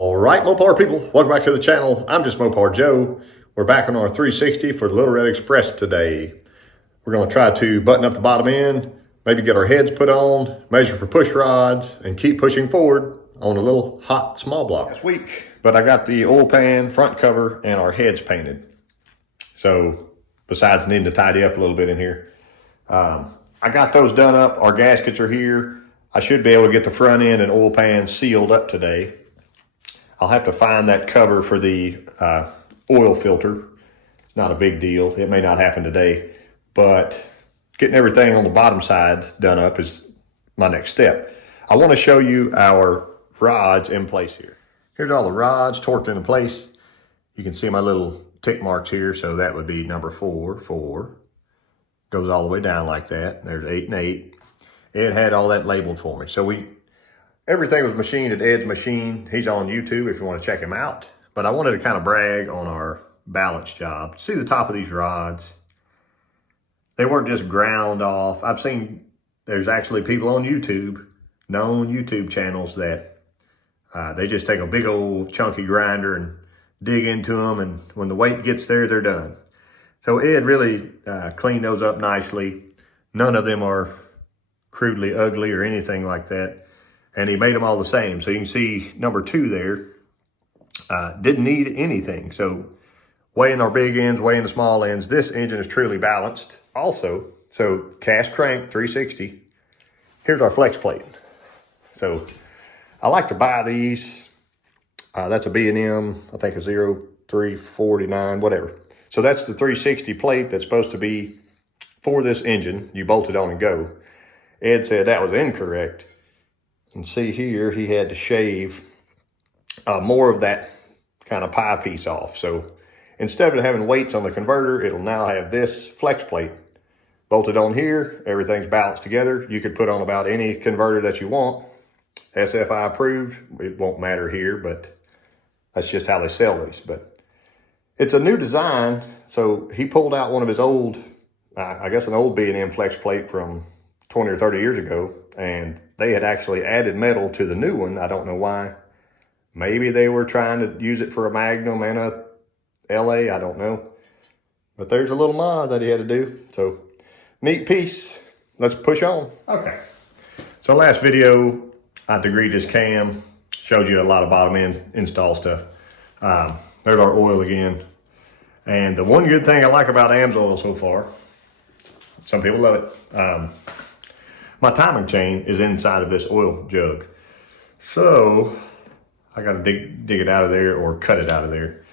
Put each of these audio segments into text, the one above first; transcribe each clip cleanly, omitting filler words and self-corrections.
All right, Mopar people, welcome back to the channel. I'm Justmoparjoe. We're back on our 360 for the Little Red Express today. We're going to try to button up the bottom end, maybe get our heads put on, measure for push rods, and keep pushing forward on a little hot small block. Last week, but I got the oil pan, front cover, and our heads painted. So besides needing to tidy up a little bit in here, I got those done up. Our gaskets are here. I should be able to get the front end and oil pan sealed up today. I'll have to find that cover for the oil filter. Not a big deal. It may not happen today, but getting everything on the bottom side done up is my next step. I want to show you our rods in place here. Here's all the rods torqued into place. You can see my little tick marks here, so that would be number 4. Goes all the way down like that. There's 8 and 8. Ed had all that labeled for me. So everything was machined at Ed's machine. He's on YouTube if you want to check him out. But I wanted to kind of brag on our balance job. See the top of these rods? They weren't just ground off. I've seen there's actually people on YouTube, known YouTube channels, that they just take a big old chunky grinder and dig into them, and when the weight gets there, they're done. So Ed really cleaned those up nicely. None of them are crudely ugly or anything like that. And he made them all the same. So you can see number 2 there, didn't need anything. So weighing our big ends, weighing the small ends, this engine is truly balanced also. So cast crank 360. Here's our flex plate. So I like to buy these. That's a B&M, I think a 0349, whatever. So that's the 360 plate that's supposed to be for this engine. You bolt it on and go. Ed said that was incorrect. And see here, he had to shave more of that kind of pie piece off. So instead of having weights on the converter, it'll now have this flex plate bolted on here. Everything's balanced together. You could put on about any converter that you want. SFI approved. It won't matter here, but that's just how they sell these. But it's a new design. So he pulled out one of his old, I guess an old B&M flex plate from 20 or 30 years ago, and they had actually added metal to the new one. I don't know why. Maybe they were trying to use it for a Magnum and a LA, I don't know. But there's a little mod that he had to do. So neat piece. Let's push on. Okay. So last video, I degreed this cam, showed you a lot of bottom end install stuff. There's our oil again. And the one good thing I like about AMSOIL so far, some people love it, my timing chain is inside of this oil jug. So I got to dig it out of there or cut it out of there.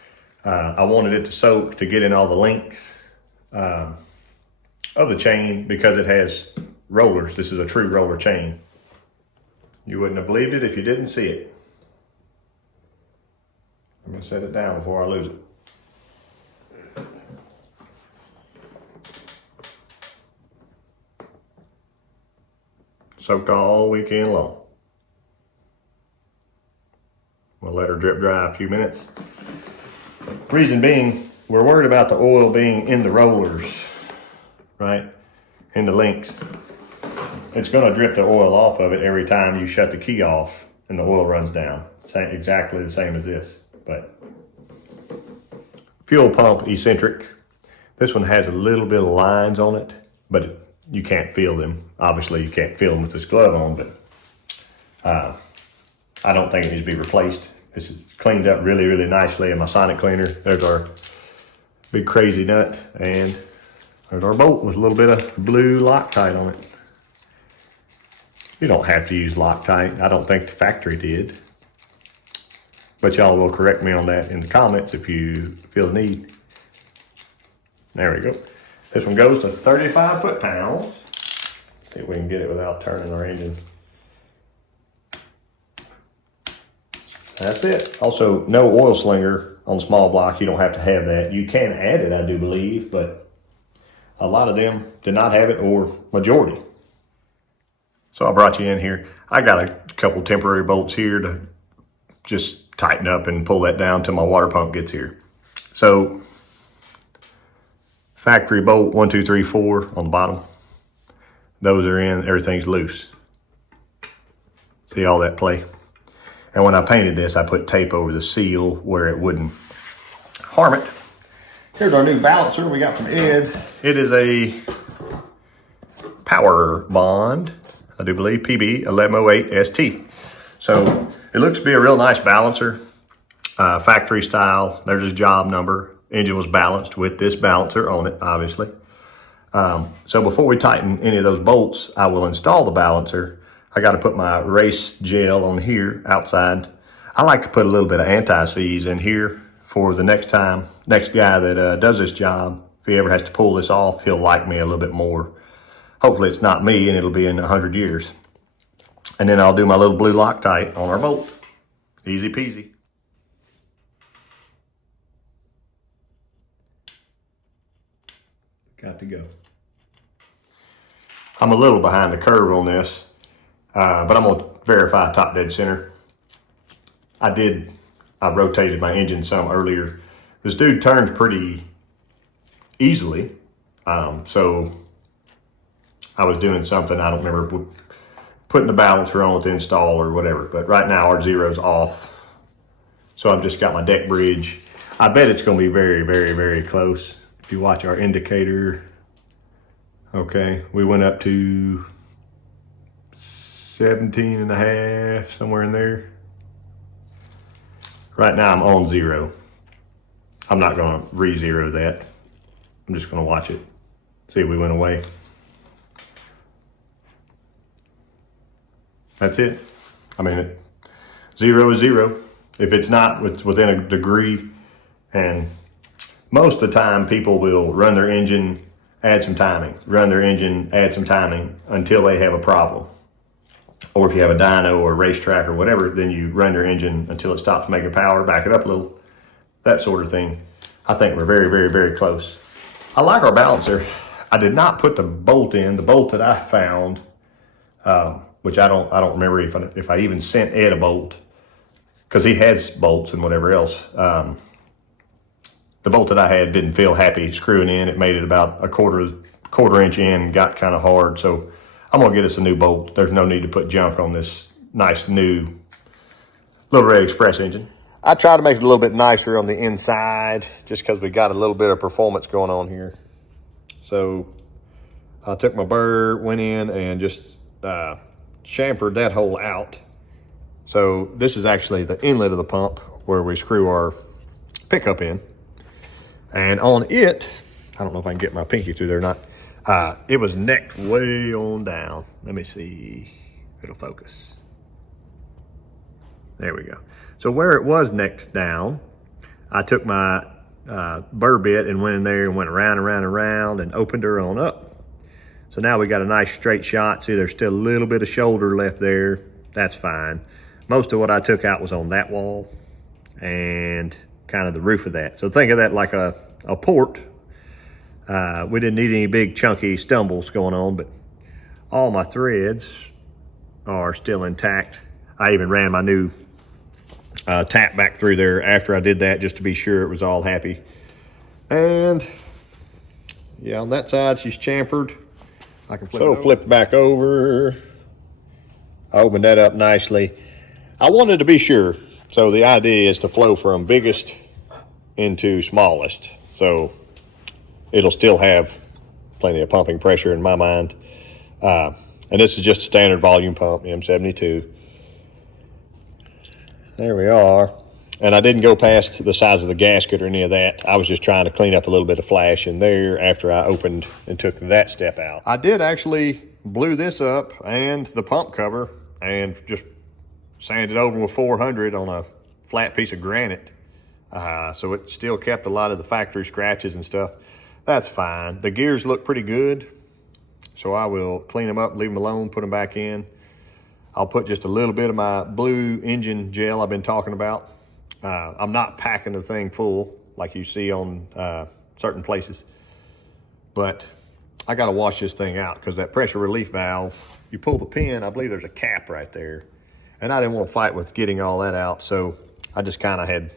I wanted it to soak to get in all the links of the chain because it has rollers. This is a true roller chain. You wouldn't have believed it if you didn't see it. I'm going to set it down before I lose it. Soaked all weekend long. We'll let her drip dry a few minutes. Reason being, we're worried about the oil being in the rollers, right? In the links. It's going to drip the oil off of it every time you shut the key off and the oil runs down. Exactly the same as this. But fuel pump eccentric. This one has a little bit of lines on it, but you can't feel them. Obviously, you can't feel them with this glove on, but I don't think it needs to be replaced. This is cleaned up really, really nicely in my sonic cleaner. There's our big crazy nut, and there's our bolt with a little bit of blue Loctite on it. You don't have to use Loctite. I don't think the factory did. But y'all will correct me on that in the comments if you feel the need. There we go. This one goes to 35 foot-pounds. See if we can get it without turning our engine. That's it. Also, no oil slinger on the small block. You don't have to have that. You can add it, I do believe, but a lot of them did not have it, or majority. So I brought you in here. I got a couple temporary bolts here to just tighten up and pull that down till my water pump gets here. So factory bolt 1, 2, 3, 4 on the bottom. Those are in, everything's loose. See all that play? And when I painted this, I put tape over the seal where it wouldn't harm it. Here's our new balancer we got from Ed. It is a Power Bond, I do believe, PB1108ST. So it looks to be a real nice balancer, factory style. There's his job number. Engine was balanced with this balancer on it, obviously. So before we tighten any of those bolts, I will install the balancer. I got to put my race gel on here outside. I like to put a little bit of anti-seize in here for the next guy that does this job. If he ever has to pull this off, he'll like me a little bit more. Hopefully it's not me and it'll be in 100 years. And then I'll do my little blue Loctite on our bolt. Easy peasy. Got to go. I'm a little behind the curve on this, but I'm gonna verify top dead center. I rotated my engine some earlier. This dude turns pretty easily, so I was doing something, I don't remember, putting the balancer on to install or whatever, but right now our zero's off. So I've just got my deck bridge. I bet it's gonna be very, very, very close. If you watch our indicator, okay, we went up to 17 and a half, somewhere in there. Right now I'm on zero. I'm not gonna re-zero that. I'm just gonna watch it. See if we went away. That's it. I mean, zero is zero. If it's not, it's within a degree. And most of the time people will run their engine, add some timing, run their engine, add some timing until they have a problem. Or if you have a dyno or a racetrack or whatever, then you run your engine until it stops making power, back it up a little, that sort of thing. I think we're very, very, very close. I like our balancer. I did not put the bolt in, the bolt that I found, which I don't remember if I even sent Ed a bolt, because he has bolts and whatever else. The bolt that I had didn't feel happy screwing in. It made it about a quarter inch in and got kind of hard. So I'm gonna get us a new bolt. There's no need to put junk on this nice new Little Red Express engine. I try to make it a little bit nicer on the inside just because we got a little bit of performance going on here. So I took my burr, went in and just chamfered that hole out. So this is actually the inlet of the pump where we screw our pickup in. And on it, I don't know if I can get my pinky through there or not, it was necked way on down. Let me see if it'll focus. There we go. So where it was necked down, I took my burr bit and went in there and went around and around and around and opened her on up. So now we got a nice straight shot. See, there's still a little bit of shoulder left there. That's fine. Most of what I took out was on that wall and kind of the roof of that. So think of that like a port. We didn't need any big chunky stumbles going on, but all my threads are still intact. I even ran my new tap back through there after I did that just to be sure it was all happy. And yeah, on that side she's chamfered. I can flip back over. I opened that up nicely. I wanted to be sure. So the idea is to flow from biggest into smallest. So it'll still have plenty of pumping pressure in my mind. And this is just a standard volume pump, M72. There we are. And I didn't go past the size of the gasket or any of that. I was just trying to clean up a little bit of flash in there after I opened and took that step out. I did actually blew this up and the pump cover and just sanded over with 400 on a flat piece of granite. So it still kept a lot of the factory scratches and stuff. That's fine. The gears look pretty good. So I will clean them up, leave them alone, put them back in. I'll put just a little bit of my blue engine gel I've been talking about. I'm not packing the thing full like you see on certain places, but I got to wash this thing out because that pressure relief valve, you pull the pin, I believe there's a cap right there, and I didn't want to fight with getting all that out, so I just kind of had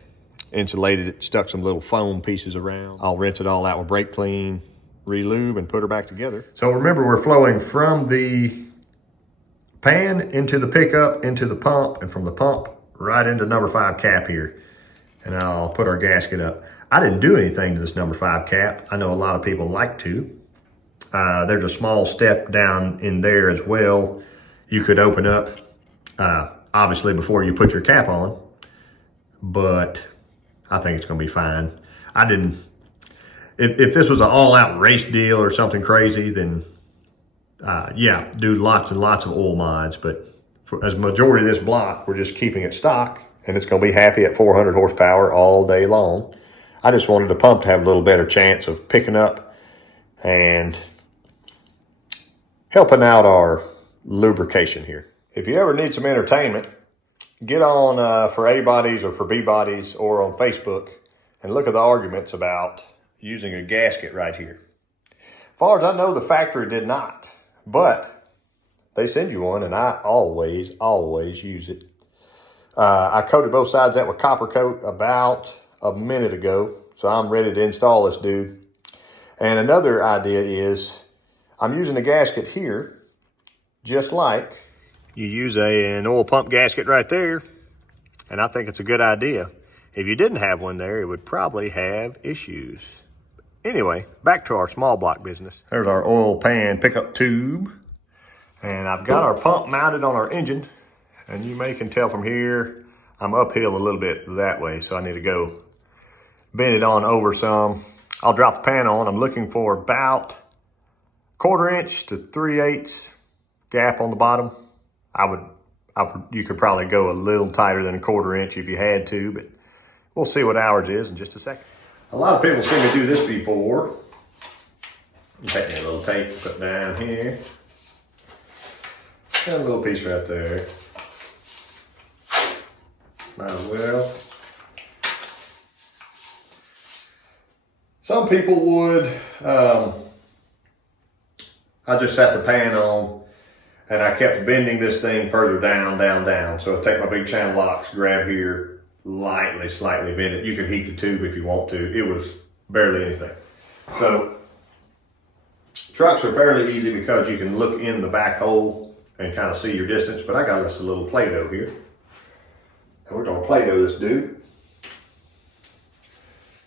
insulated it, stuck some little foam pieces around. I'll rinse it all out with brake clean, re-lube, and put her back together. So remember, we're flowing from the pan into the pickup, into the pump, and from the pump right into number 5 cap here. And I'll put our gasket up. I didn't do anything to this number 5 cap. I know a lot of people like to. There's a small step down in there as well. You could open up, obviously before you put your cap on, but I think it's gonna be fine. I didn't, if this was an all-out race deal or something crazy, then yeah, do lots and lots of oil mods, but as a majority of this block, we're just keeping it stock, and it's gonna be happy at 400 horsepower all day long. I just wanted the pump to have a little better chance of picking up and helping out our lubrication here. If you ever need some entertainment, get on for A bodies or for B bodies or on Facebook and look at the arguments about using a gasket right here. As far as I know, the factory did not, but they send you one, and I always use it. I coated both sides out with copper coat about a minute ago, so I'm ready to install this dude. And another idea is I'm using a gasket here, just like you use an oil pump gasket right there, and I think it's a good idea. If you didn't have one there, it would probably have issues. Anyway, back to our small block business. There's our oil pan pickup tube, and I've got our pump mounted on our engine, and you can tell from here, I'm uphill a little bit that way, so I need to go bend it on over some. I'll drop the pan on. I'm looking for about 1/4 inch to 3/8 gap on the bottom. You could probably go a little tighter than 1/4 inch if you had to, but we'll see what ours is in just a second. A lot of people see me do this before. Take me a little tape, put down here. Got a little piece right there. Might as well. Some people would, I just sat the pan on and I kept bending this thing further down. So I take my big channel locks, grab here, lightly, slightly bend it. You can heat the tube if you want to. It was barely anything. So trucks are fairly easy because you can look in the back hole and kind of see your distance, but I got us a little Play-Doh here. And we're gonna Play-Doh this dude.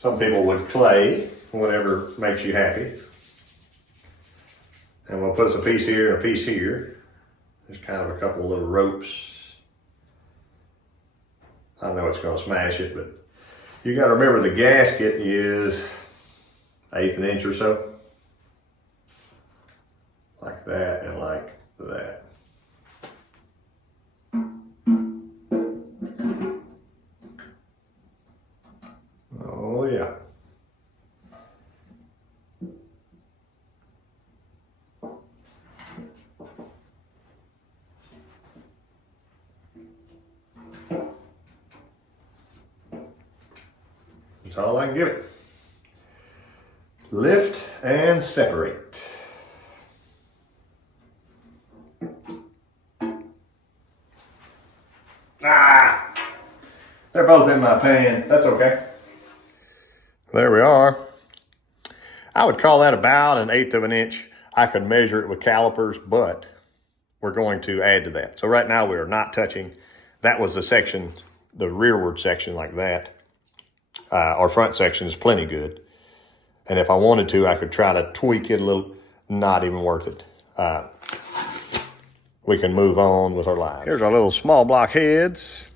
Some people would clay, whatever makes you happy. And we'll put us a piece here and a piece here. There's kind of a couple of little ropes. I know it's gonna smash it, but you gotta remember the gasket is 1/8 an inch or so. Like that and like that. Oh yeah. That's all I can give it. Lift and separate. They're both in my pan. That's okay. There we are. I would call that about 1/8 of an inch. I could measure it with calipers, but we're going to add to that. So right now we are not touching. That was the section, the rearward section like that. Our front section is plenty good. And if I wanted to, I could try to tweak it a little. Not even worth it. We can move on with our lives. Here's our little small block heads.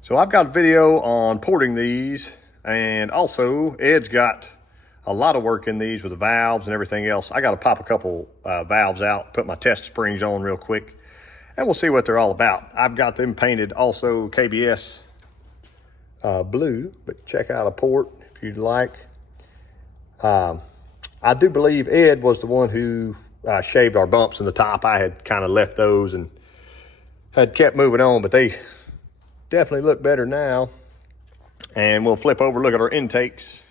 So I've got a video on porting these, and also Ed's got a lot of work in these with the valves and everything else. I got to pop a couple valves out, put my test springs on real quick, and we'll see what they're all about. I've got them painted also KBS blue, but check out a port if you'd like. I do believe Ed was the one who shaved our bumps in the top. I had kind of left those and had kept moving on, but they definitely look better now. And we'll flip over, look at our intakes.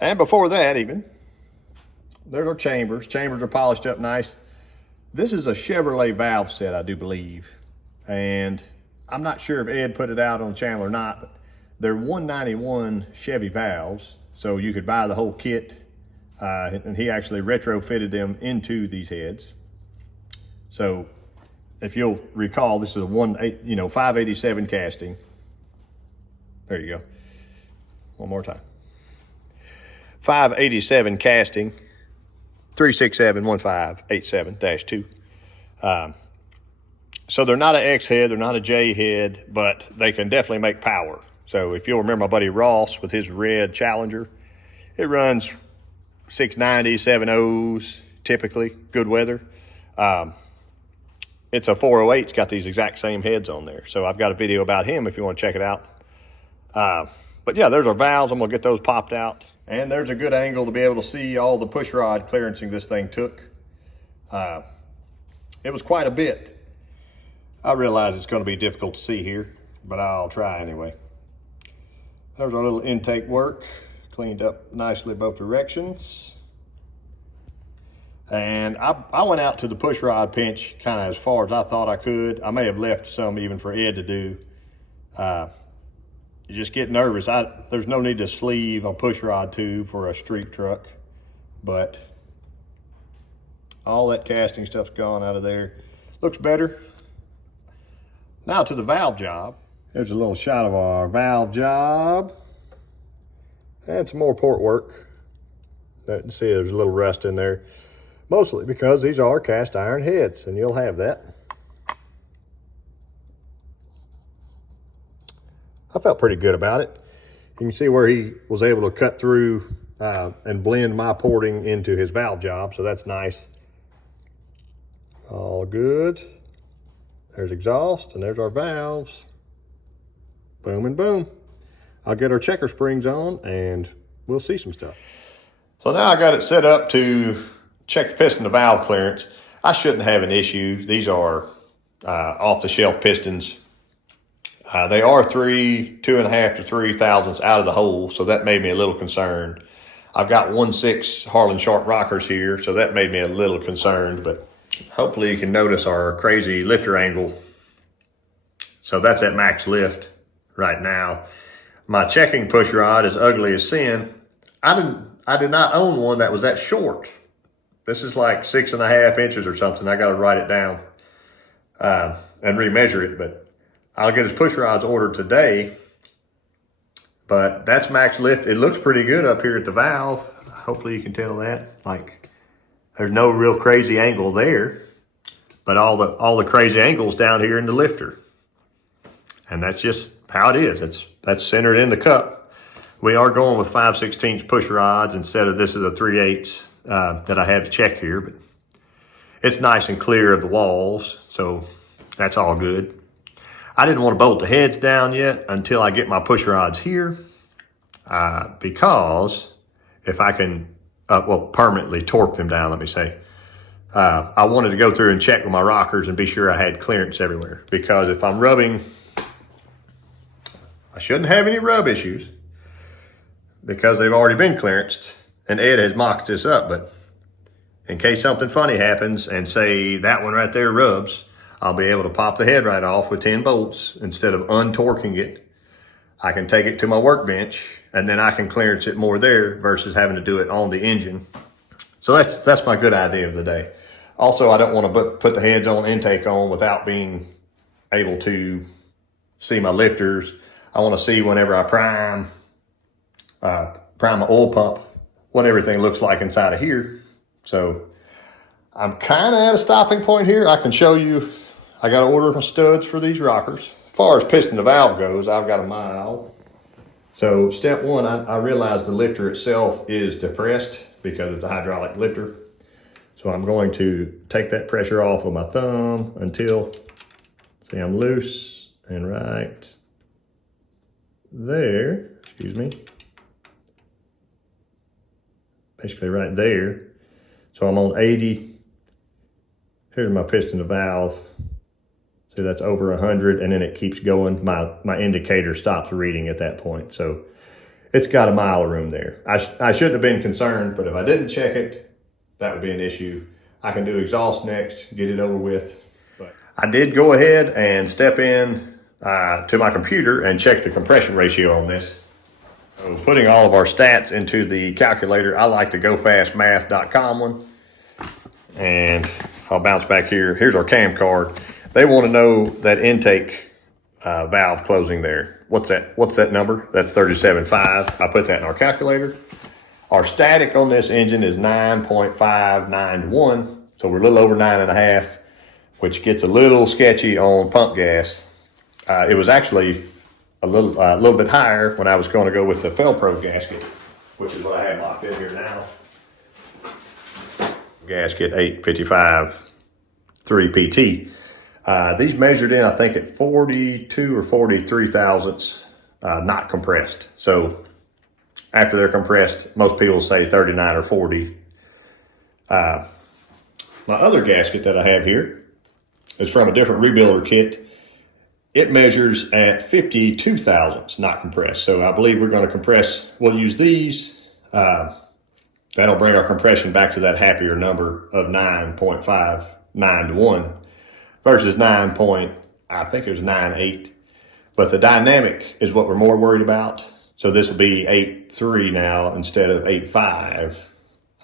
And before that even, there's our chambers. Chambers are polished up nice. This is a Chevrolet valve set, I do believe. And I'm not sure if Ed put it out on the channel or not, but they're 191 Chevy valves. So you could buy the whole kit. And he actually retrofitted them into these heads. So if you'll recall, this is a 587 casting. There you go. One more time. 587 casting, 367-1587-2. So they're not an X head, they're not a J head, but they can definitely make power. So if you'll remember my buddy Ross with his red Challenger, it runs 690, 7.0s, typically, good weather. It's a 408, it's got these exact same heads on there. So I've got a video about him if you want to check it out. But yeah, there's our valves. I'm gonna get those popped out. And there's a good angle to be able to see all the push rod clearancing this thing took. It was quite a bit. I realize it's gonna be difficult to see here, but I'll try anyway. There's our little intake work, cleaned up nicely both directions. And I went out to the push rod pinch kind of as far as I thought I could. I may have left some even for Ed to do. You just get nervous. There's no need to sleeve a push rod tube for a street truck, but all that casting stuff's gone out of there. Looks better. Now to the valve job. There's a little shot of our valve job. And some more port work. You can see there's a little rust in there. Mostly because these are cast iron heads, and you'll have that. I felt pretty good about it. You can see where he was able to cut through and blend my porting into his valve job, so that's nice. All good. There's exhaust, and there's our valves. Boom and boom. I'll get our checker springs on, and we'll see some stuff. So now I got it set up to check the piston to valve clearance. I shouldn't have an issue. These are off-the-shelf pistons. They are 2.5 to 3 thousandths out of the hole, so that made me a little concerned. I've got 1/6 Harlan Sharp rockers here, so that made me a little concerned, but hopefully you can notice our crazy lifter angle. So that's at max lift right now. My checking push rod is ugly as sin. I did not own one that was that short. This is like 6.5 inches or something. I got to write it down and remeasure it, but I'll get his push rods ordered today. But that's max lift. It looks pretty good up here at the valve. Hopefully you can tell that. Like, there's no real crazy angle there, but all the crazy angles down here in the lifter. And that's just how it is. That's centered in the cup. We are going with 5/16 push rods instead of this is a 3/8 that I had to check here, but it's nice and clear of the walls, so that's all good. I didn't want to bolt the heads down yet until I get my push rods here, because if I can, permanently torque them down, let me say, I wanted to go through and check with my rockers and be sure I had clearance everywhere, because if I'm rubbing, I shouldn't have any rub issues because they've already been clearanced, and Ed has mocked this up, but in case something funny happens and say that one right there rubs, I'll be able to pop the head right off with 10 bolts instead of untorquing it. I can take it to my workbench and then I can clearance it more there versus having to do it on the engine. So that's my good idea of the day. Also, I don't want to put the heads on, intake on without being able to see my lifters. I want to see whenever I prime my oil pump, what everything looks like inside of here. So I'm kind of at a stopping point here. I can show you, I got to order my studs for these rockers. As far as piston to valve goes, I've got a mile. So step one, I realized the lifter itself is depressed because it's a hydraulic lifter. So I'm going to take that pressure off with my thumb until, see, I'm loose and right there, excuse me. Basically right there. So I'm on 80. Here's my piston to valve. So that's over 100, and then it keeps going. My indicator stops reading at that point. So it's got a mile of room there. I shouldn't have been concerned, but if I didn't check it, that would be an issue. I can do exhaust next, get it over with. But I did go ahead and step in to my computer and check the compression ratio on this. So putting all of our stats into the calculator, I like the gofastmath.com one. And I'll bounce back here. Here's our cam card. They want to know that intake valve closing there. What's that number? That's 37.5. I put that in our calculator. Our static on this engine is 9.591, so we're a little over 9.5, which gets a little sketchy on pump gas. It was actually a little bit higher when I was going to go with the Felpro gasket, which is what I have locked in here now. Gasket 855 3 PT. These measured in, I think, at 42 or 43 thousandths, not compressed. So after they're compressed, most people say 39 or 40. My other gasket that I have here is from a different rebuilder kit. It measures at 52 thousandths, not compressed. So I believe we're going to compress, we'll use these. That'll bring our compression back to that happier number of 9.59 to 1 versus I think it was 9.8. But the dynamic is what we're more worried about. So this will be 8.3 now instead of 8.5.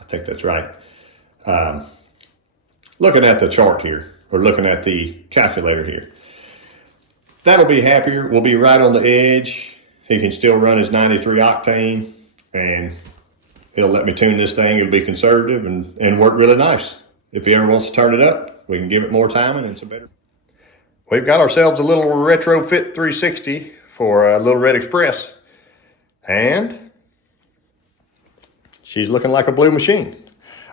I think that's right. Looking at the chart here, or looking at the calculator here, that'll be happier. We'll be right on the edge. He can still run his 93 octane, and he'll let me tune this thing. It'll be conservative and work really nice. If he ever wants to turn it up, we can give it more timing and some better. We've got ourselves a little retrofit 360 for Little Red Express. And she's looking like a blue machine.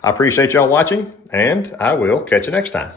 I appreciate y'all watching, and I will catch you next time.